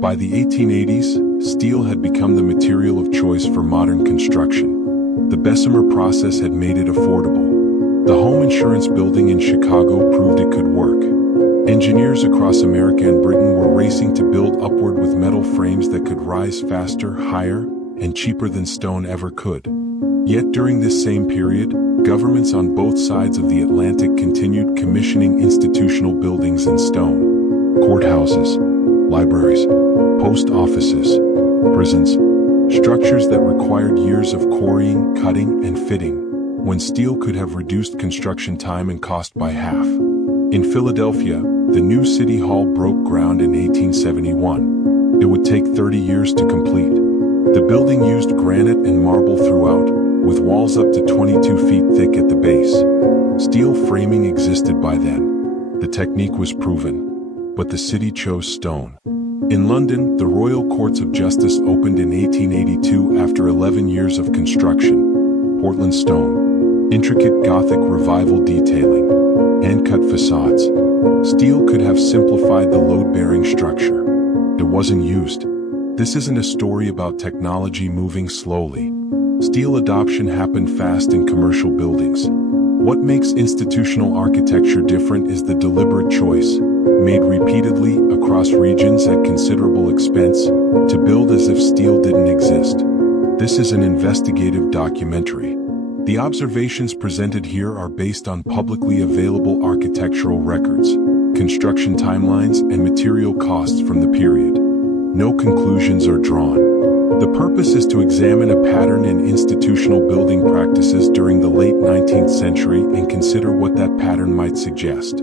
By the 1880s, steel had become the material of choice for modern construction. The Bessemer process had made it affordable. The home insurance building in Chicago proved it could work. Engineers across America and Britain were racing to build upward with metal frames that could rise faster, higher, and cheaper than stone ever could. Yet during this same period, governments on both sides of the Atlantic continued commissioning institutional buildings in stone. Courthouses, libraries, post offices, prisons, structures that required years of quarrying, cutting, and fitting, when steel could have reduced construction time and cost by half. In Philadelphia, the new City Hall broke ground in 1871. It would take 30 years to complete. The building used granite and marble throughout, with walls up to 22 feet thick at the base. Steel framing existed by then. The technique was proven, but the city chose stone. In London, the Royal Courts of Justice opened in 1882 after 11 years of construction. Portland stone, intricate Gothic Revival detailing, hand-cut facades. Steel could have simplified the load-bearing structure. It wasn't used. This isn't a story about technology moving slowly. Steel adoption happened fast in commercial buildings. What makes institutional architecture different is the deliberate choice, made repeatedly across regions at considerable expense, to build as if steel didn't exist. This is an investigative documentary. The observations presented here are based on publicly available architectural records, construction timelines, and material costs from the period. No conclusions are drawn. The purpose is to examine a pattern in institutional building practices during the late 19th century and consider what that pattern might suggest.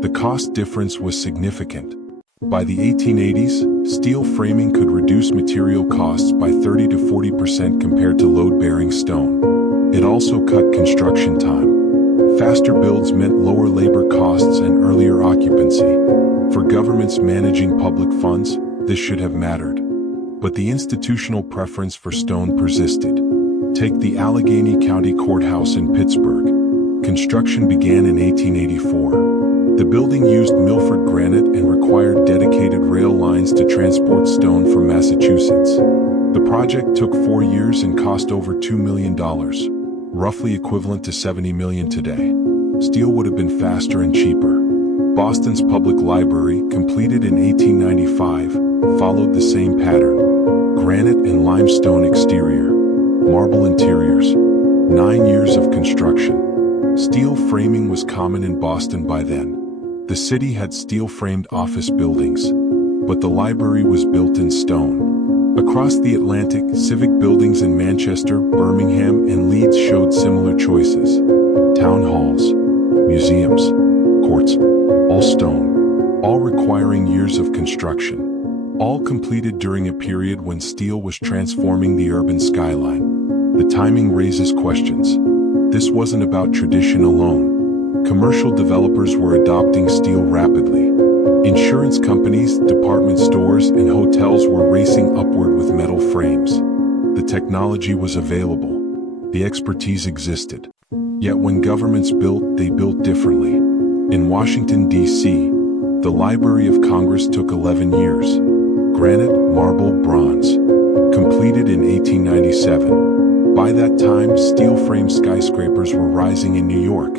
The cost difference was significant. By the 1880s, steel framing could reduce material costs by 30 to 40% compared to load-bearing stone. It also cut construction time. Faster builds meant lower labor costs and earlier occupancy. For governments managing public funds, this should have mattered. But the institutional preference for stone persisted. Take the Allegheny County Courthouse in Pittsburgh. Construction began in 1884. The building used Milford granite and required dedicated rail lines to transport stone from Massachusetts. The project took 4 years and cost over $2 million. Roughly equivalent to $70 million today. Steel would have been faster and cheaper. Boston's Public Library, completed in 1895, followed the same pattern. Granite and limestone exterior, marble interiors. 9 years of construction. Steel framing was common in Boston by then. The city had steel-framed office buildings, but the library was built in stone. Across the Atlantic, civic buildings in Manchester, Birmingham, and Leeds showed similar choices. Town halls, museums, courts, all stone, all requiring years of construction, all completed during a period when steel was transforming the urban skyline. The timing raises questions. This wasn't about tradition alone. Commercial developers were adopting steel rapidly. Insurance companies, department stores, and hotels were racing upward with metal frames. The technology was available. The expertise existed. Yet when governments built, they built differently. In Washington, D.C., the Library of Congress took 11 years. Granite, marble, bronze. Completed in 1897. By that time, steel-framed skyscrapers were rising in New York.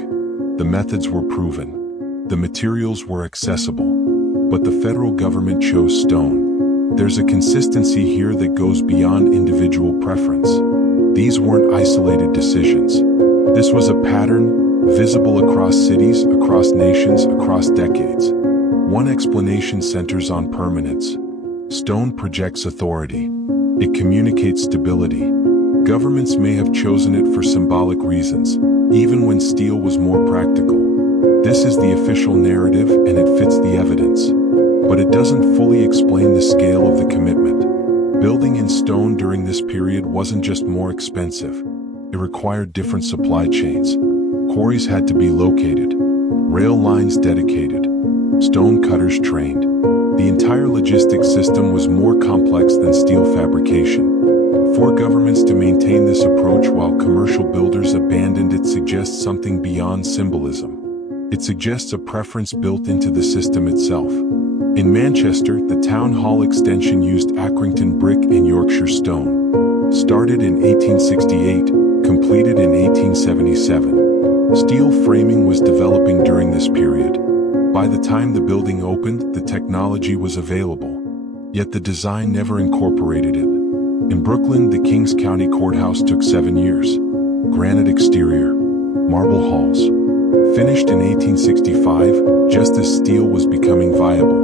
The methods were proven. The materials were accessible. But the federal government chose stone. There's a consistency here that goes beyond individual preference. These weren't isolated decisions. This was a pattern, visible across cities, across nations, across decades. One explanation centers on permanence. Stone projects authority. It communicates stability. Governments may have chosen it for symbolic reasons, even when steel was more practical. This is the official narrative and it fits the evidence. But it doesn't fully explain the scale of the commitment. Building in stone during this period wasn't just more expensive. It required different supply chains. Quarries had to be located. Rail lines dedicated. Stone cutters trained. The entire logistics system was more complex than steel fabrication. For governments to maintain this approach while commercial builders abandoned it suggests something beyond symbolism. It suggests a preference built into the system itself. In Manchester, the town hall extension used Accrington brick and Yorkshire stone. Started in 1868, completed in 1877. Steel framing was developing during this period. By the time the building opened, the technology was available. Yet the design never incorporated it. In Brooklyn, the Kings County Courthouse took 7 years. Granite exterior, marble halls. Finished in 1865, just as steel was becoming viable.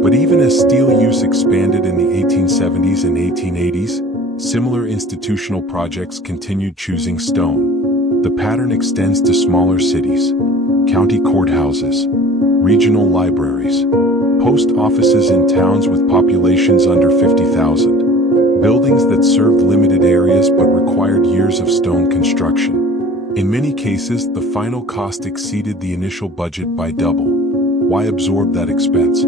But even as steel use expanded in the 1870s and 1880s, similar institutional projects continued choosing stone. The pattern extends to smaller cities, county courthouses, regional libraries, post offices in towns with populations under 50,000, buildings that served limited areas but required years of stone construction. In many cases, the final cost exceeded the initial budget by double. Why absorb that expense?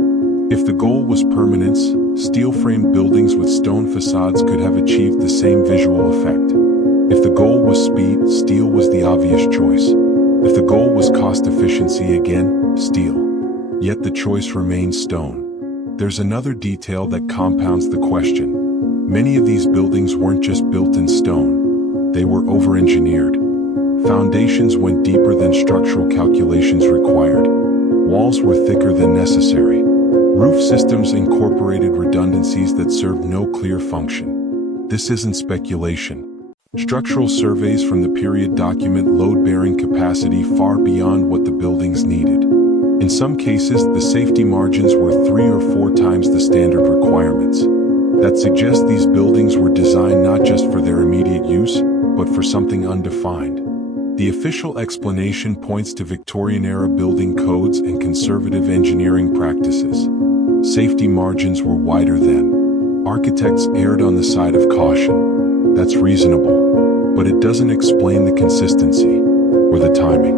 If the goal was permanence, steel-framed buildings with stone facades could have achieved the same visual effect. If the goal was speed, steel was the obvious choice. If the goal was cost efficiency, again, steel. Yet the choice remains stone. There's another detail that compounds the question. Many of these buildings weren't just built in stone. They were over-engineered. Foundations went deeper than structural calculations required. Walls were thicker than necessary. Roof systems incorporated redundancies that served no clear function. This isn't speculation. Structural surveys from the period document load-bearing capacity far beyond what the buildings needed. In some cases, the safety margins were 3 or 4 times the standard requirements. That suggests these buildings were designed not just for their immediate use, but for something undefined. The official explanation points to Victorian-era building codes and conservative engineering practices. Safety margins were wider then. Architects erred on the side of caution. That's reasonable, but it doesn't explain the consistency, or the timing,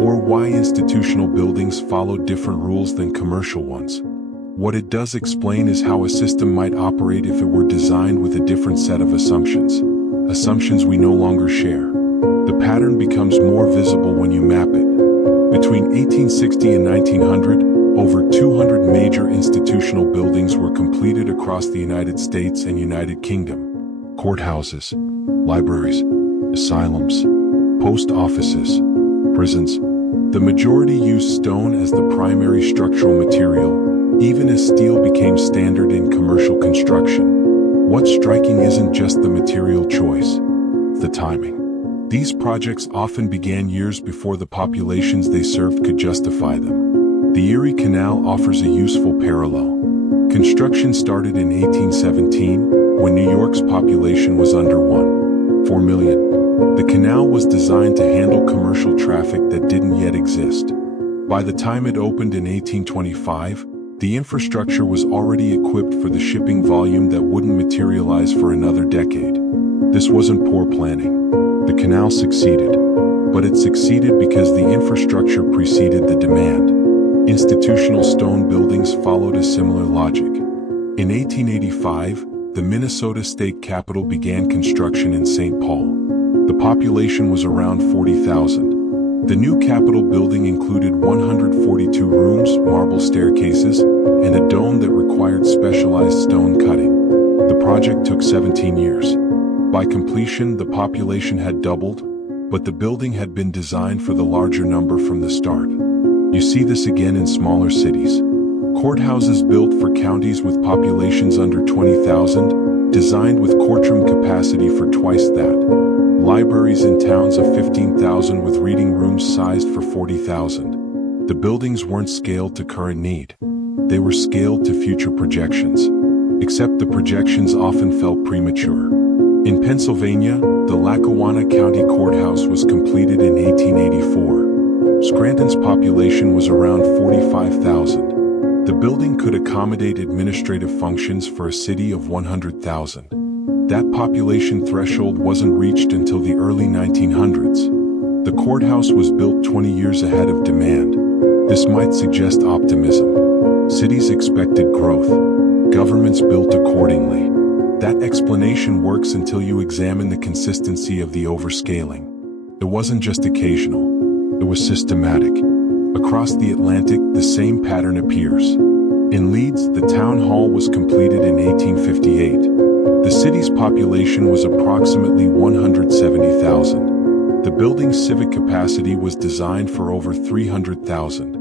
or why institutional buildings followed different rules than commercial ones. What it does explain is how a system might operate if it were designed with a different set of assumptions we no longer share. The pattern becomes more visible when you map it. Between 1860 and 1900, over 200 major institutional buildings were completed across the United States and United Kingdom. Courthouses, libraries, asylums, post offices, prisons. The majority used stone as the primary structural material, even as steel became standard in commercial construction. What's striking isn't just the material choice, the timing. These projects often began years before the populations they served could justify them. The Erie Canal offers a useful parallel. Construction started in 1817, when New York's population was under 4 million. The canal was designed to handle commercial traffic that didn't yet exist. By the time it opened in 1825, the infrastructure was already equipped for the shipping volume that wouldn't materialize for another decade. This wasn't poor planning. The canal succeeded, but it succeeded because the infrastructure preceded the demand. Institutional stone buildings followed a similar logic. In 1885, the Minnesota state capitol began construction in St. Paul. The population was around 40,000. The new Capitol building included 142 rooms, marble staircases, and a dome that required specialized stone cutting. The project took 17 years. By completion, the population had doubled, but the building had been designed for the larger number from the start. You see this again in smaller cities. Courthouses built for counties with populations under 20,000, designed with courtroom capacity for twice that. Libraries in towns of 15,000 with reading rooms sized for 40,000. The buildings weren't scaled to current need. They were scaled to future projections. Except the projections often felt premature. In Pennsylvania, the Lackawanna County Courthouse was completed in 1884. Scranton's population was around 45,000. The building could accommodate administrative functions for a city of 100,000. That population threshold wasn't reached until the early 1900s. The courthouse was built 20 years ahead of demand. This might suggest optimism. Cities expected growth. Governments built accordingly. That explanation works until you examine the consistency of the overscaling. It wasn't just occasional. It was systematic. Across the Atlantic, the same pattern appears. In Leeds, the town hall was completed in 1858. The city's population was approximately 170,000. The building's civic capacity was designed for over 300,000.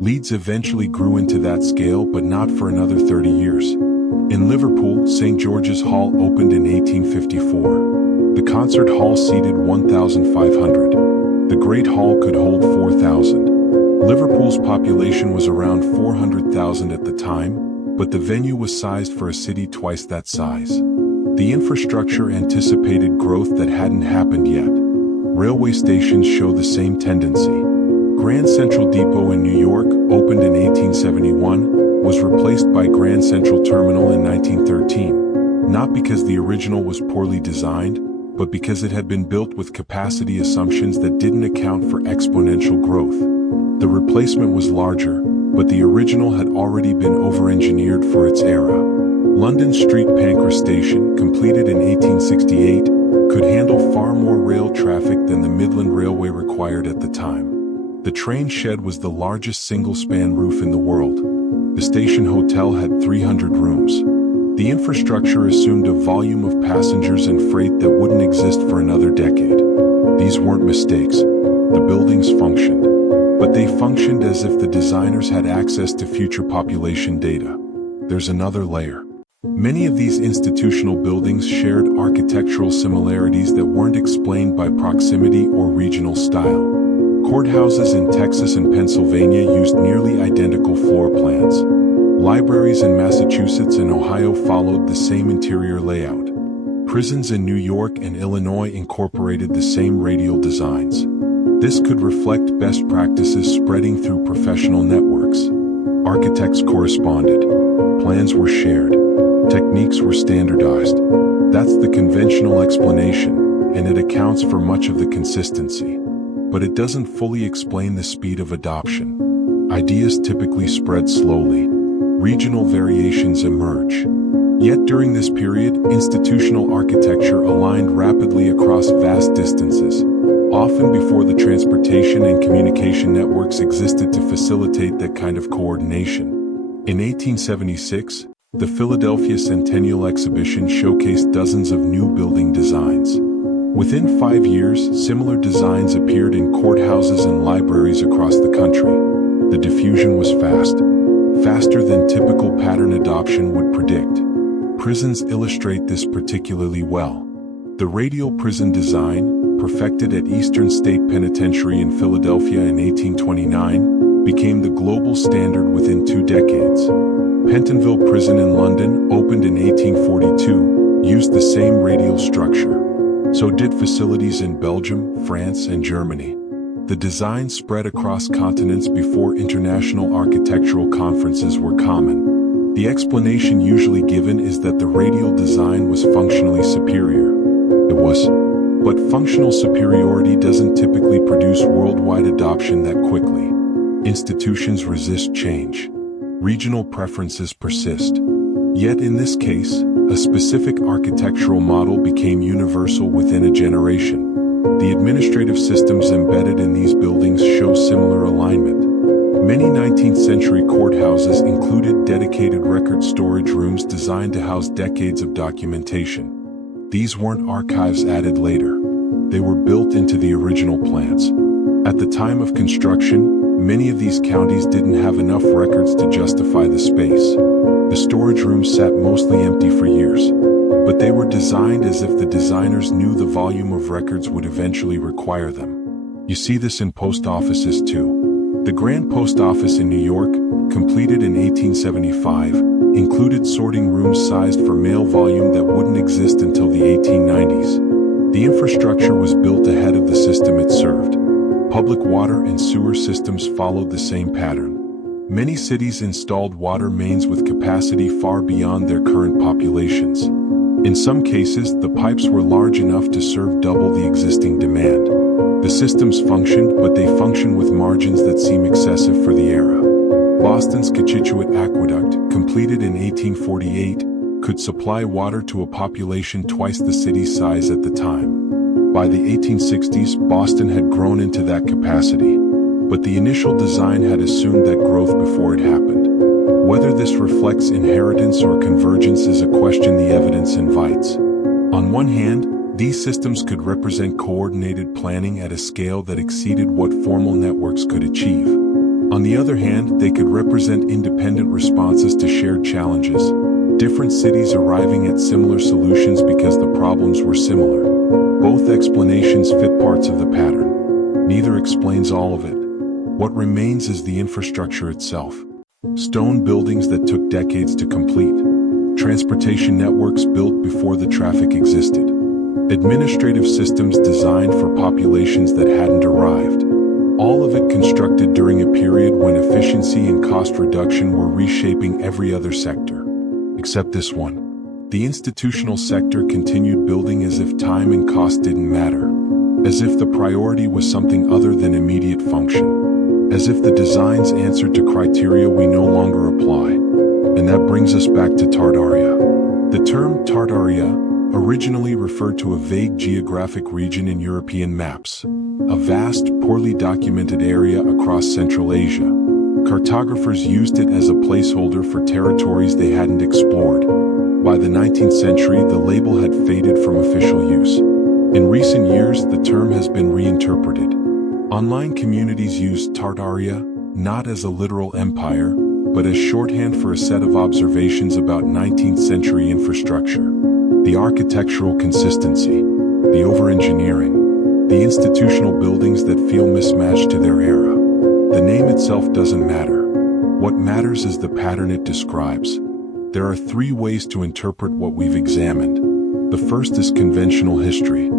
Leeds eventually grew into that scale, but not for another 30 years. In Liverpool, St. George's Hall opened in 1854. The concert hall seated 1,500. The Great Hall could hold 4,000. Liverpool's population was around 400,000 at the time, but the venue was sized for a city twice that size. The infrastructure anticipated growth that hadn't happened yet. Railway stations show the same tendency. Grand Central Depot in New York, opened in 1871, was replaced by Grand Central Terminal in 1913, not because the original was poorly designed, but because it had been built with capacity assumptions that didn't account for exponential growth. The replacement was larger, but the original had already been over-engineered for its era. London Street Pancras Station, completed in 1868, could handle far more rail traffic than the Midland Railway required at the time. The train shed was the largest single-span roof in the world. The station hotel had 300 rooms. The infrastructure assumed a volume of passengers and freight that wouldn't exist for another decade. These weren't mistakes. The buildings functioned. But they functioned as if the designers had access to future population data. There's another layer. Many of these institutional buildings shared architectural similarities that weren't explained by proximity or regional style. Courthouses in Texas and Pennsylvania used nearly identical floor plans. Libraries in Massachusetts and Ohio followed the same interior layout. Prisons in New York and Illinois incorporated the same radial designs. This could reflect best practices spreading through professional networks. Architects corresponded. Plans were shared. Techniques were standardized. That's the conventional explanation, and it accounts for much of the consistency. But it doesn't fully explain the speed of adoption. Ideas typically spread slowly. Regional variations emerge. Yet during this period, institutional architecture aligned rapidly across vast distances, often before the transportation and communication networks existed to facilitate that kind of coordination. In 1876, the Philadelphia Centennial Exhibition showcased dozens of new building designs. Within 5 years, similar designs appeared in courthouses and libraries across the country. The diffusion was fast, faster than typical pattern adoption would predict. Prisons illustrate this particularly well. The radial prison design, perfected at Eastern State Penitentiary in Philadelphia in 1829, became the global standard within 2 decades. Pentonville Prison in London, opened in 1842, used the same radial structure. So did facilities in Belgium, France, and Germany. The design spread across continents before international architectural conferences were common. The explanation usually given is that the radial design was functionally superior. It was. But functional superiority doesn't typically produce worldwide adoption that quickly. Institutions resist change. Regional preferences persist. Yet in this case, a specific architectural model became universal within a generation. The administrative systems embedded in these buildings show similar alignment. Many 19th century courthouses included dedicated record storage rooms designed to house decades of documentation. These weren't archives added later. They were built into the original plans. At the time of construction, many of these counties didn't have enough records to justify the space. The storage rooms sat mostly empty for years, but they were designed as if the designers knew the volume of records would eventually require them. You see this in post offices too. The Grand Post Office in New York, completed in 1875, included sorting rooms sized for mail volume that wouldn't exist until the 1890s. The infrastructure was built ahead of the system it served. Public water and sewer systems followed the same pattern. Many cities installed water mains with capacity far beyond their current populations. In some cases, the pipes were large enough to serve double the existing demand. The systems functioned, but they functioned with margins that seem excessive for the era. Boston's Cochituate Aqueduct, completed in 1848, could supply water to a population twice the city's size at the time. By the 1860s, Boston had grown into that capacity, but the initial design had assumed that growth before it happened. Whether this reflects inheritance or convergence is a question the evidence invites. On one hand, these systems could represent coordinated planning at a scale that exceeded what formal networks could achieve. On the other hand, they could represent independent responses to shared challenges, different cities arriving at similar solutions because the problems were similar. Both explanations fit parts of the pattern. Neither explains all of it. What remains is the infrastructure itself. Stone buildings that took decades to complete. Transportation networks built before the traffic existed. Administrative systems designed for populations that hadn't arrived. All of it constructed during a period when efficiency and cost reduction were reshaping every other sector. Except this one. The institutional sector continued building as if time and cost didn't matter. As if the priority was something other than immediate function. As if the designs answered to criteria we no longer apply. And that brings us back to Tartaria. The term Tartaria originally referred to a vague geographic region in European maps, a vast, poorly documented area across Central Asia. Cartographers used it as a placeholder for territories they hadn't explored. By the 19th century, the label had faded from official use. In recent years, the term has been reinterpreted. Online communities use Tartaria not as a literal empire, but as shorthand for a set of observations about 19th century infrastructure. The architectural consistency, the over-engineering, the institutional buildings that feel mismatched to their era. The name itself doesn't matter. What matters is the pattern it describes. There are three ways to interpret what we've examined. The first is conventional history.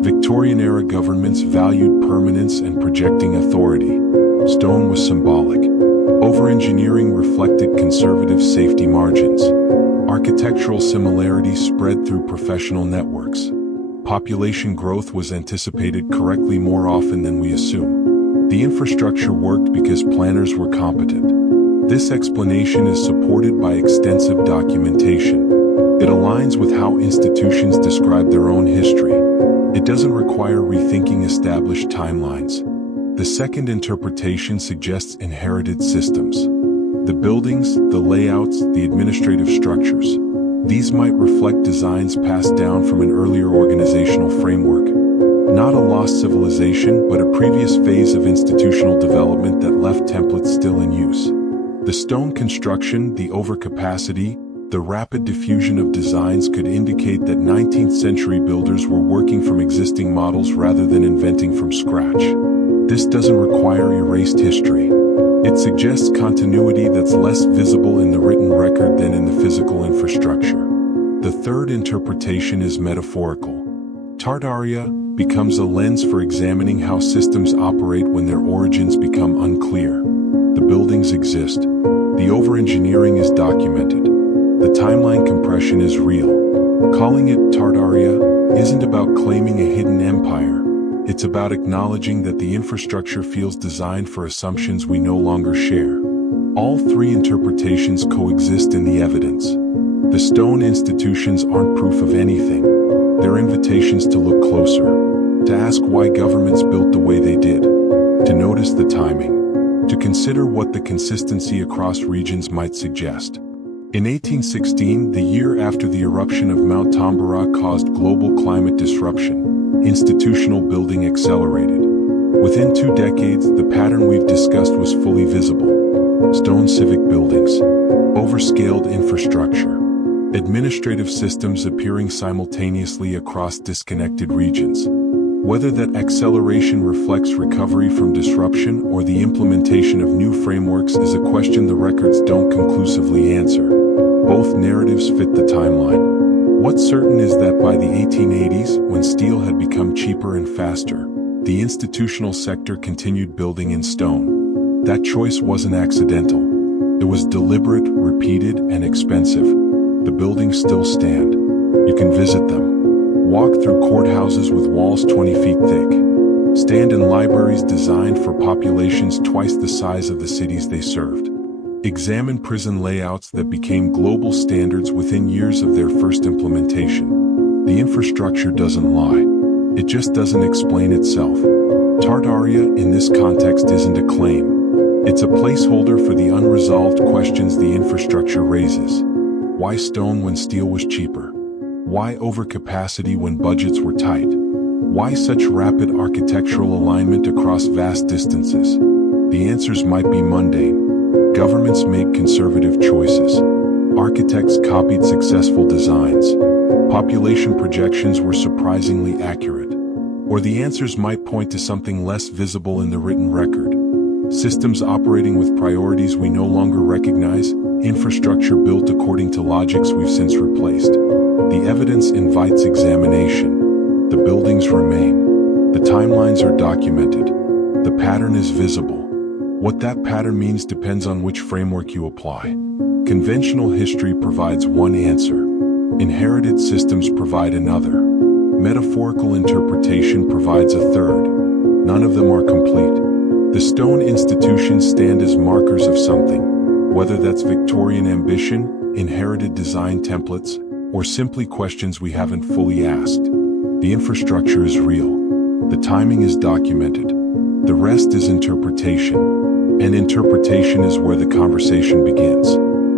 Victorian-era governments valued permanence and projecting authority. Stone was symbolic. Over-engineering reflected conservative safety margins. Architectural similarity spread through professional networks. Population growth was anticipated correctly more often than we assume. The infrastructure worked because planners were competent. This explanation is supported by extensive documentation. It aligns with how institutions describe their own history. It doesn't require rethinking established timelines. The second interpretation suggests inherited systems. The buildings, the layouts, the administrative structures. These might reflect designs passed down from an earlier organizational framework. Not a lost civilization, but a previous phase of institutional development that left templates still in use. The stone construction, the overcapacity, the rapid diffusion of designs could indicate that 19th century builders were working from existing models rather than inventing from scratch. This doesn't require erased history. It suggests continuity that's less visible in the written record than in the physical infrastructure. The third interpretation is metaphorical. Tartaria becomes a lens for examining how systems operate when their origins become unclear. The buildings exist. The over-engineering is documented. The timeline compression is real. Calling it Tartaria isn't about claiming a hidden empire. It's about acknowledging that the infrastructure feels designed for assumptions we no longer share. All three interpretations coexist in the evidence. The stone institutions aren't proof of anything. They're invitations to look closer, to ask why governments built the way they did, to notice the timing, to consider what the consistency across regions might suggest. In 1816, the year after the eruption of Mount Tambora caused global climate disruption, institutional building accelerated. Within 2 decades, the pattern we've discussed was fully visible. Stone civic buildings, overscaled infrastructure, administrative systems appearing simultaneously across disconnected regions. Whether that acceleration reflects recovery from disruption or the implementation of new frameworks is a question the records don't conclusively answer. Both narratives fit the timeline. What's certain is that by the 1880s, when steel had become cheaper and faster, the institutional sector continued building in stone. That choice wasn't accidental. It was deliberate, repeated, and expensive. The buildings still stand. You can visit them. Walk through courthouses with walls 20 feet thick. Stand in libraries designed for populations twice the size of the cities they served. Examine prison layouts that became global standards within years of their first implementation. The infrastructure doesn't lie. It just doesn't explain itself. Tartaria in this context isn't a claim. It's a placeholder for the unresolved questions the infrastructure raises. Why stone when steel was cheaper? Why overcapacity when budgets were tight? Why such rapid architectural alignment across vast distances? The answers might be mundane. Governments make conservative choices. Architects copied successful designs. Population projections were surprisingly accurate. Or the answers might point to something less visible in the written record. Systems operating with priorities we no longer recognize, infrastructure built according to logics we've since replaced. The evidence invites examination. The buildings remain. The timelines are documented. The pattern is visible. What that pattern means depends on which framework you apply. Conventional history provides one answer. Inherited systems provide another. Metaphorical interpretation provides a third. None of them are complete. The stone institutions stand as markers of something, whether that's Victorian ambition, inherited design templates, or simply questions we haven't fully asked. The infrastructure is real. The timing is documented. The rest is interpretation. And interpretation is where the conversation begins.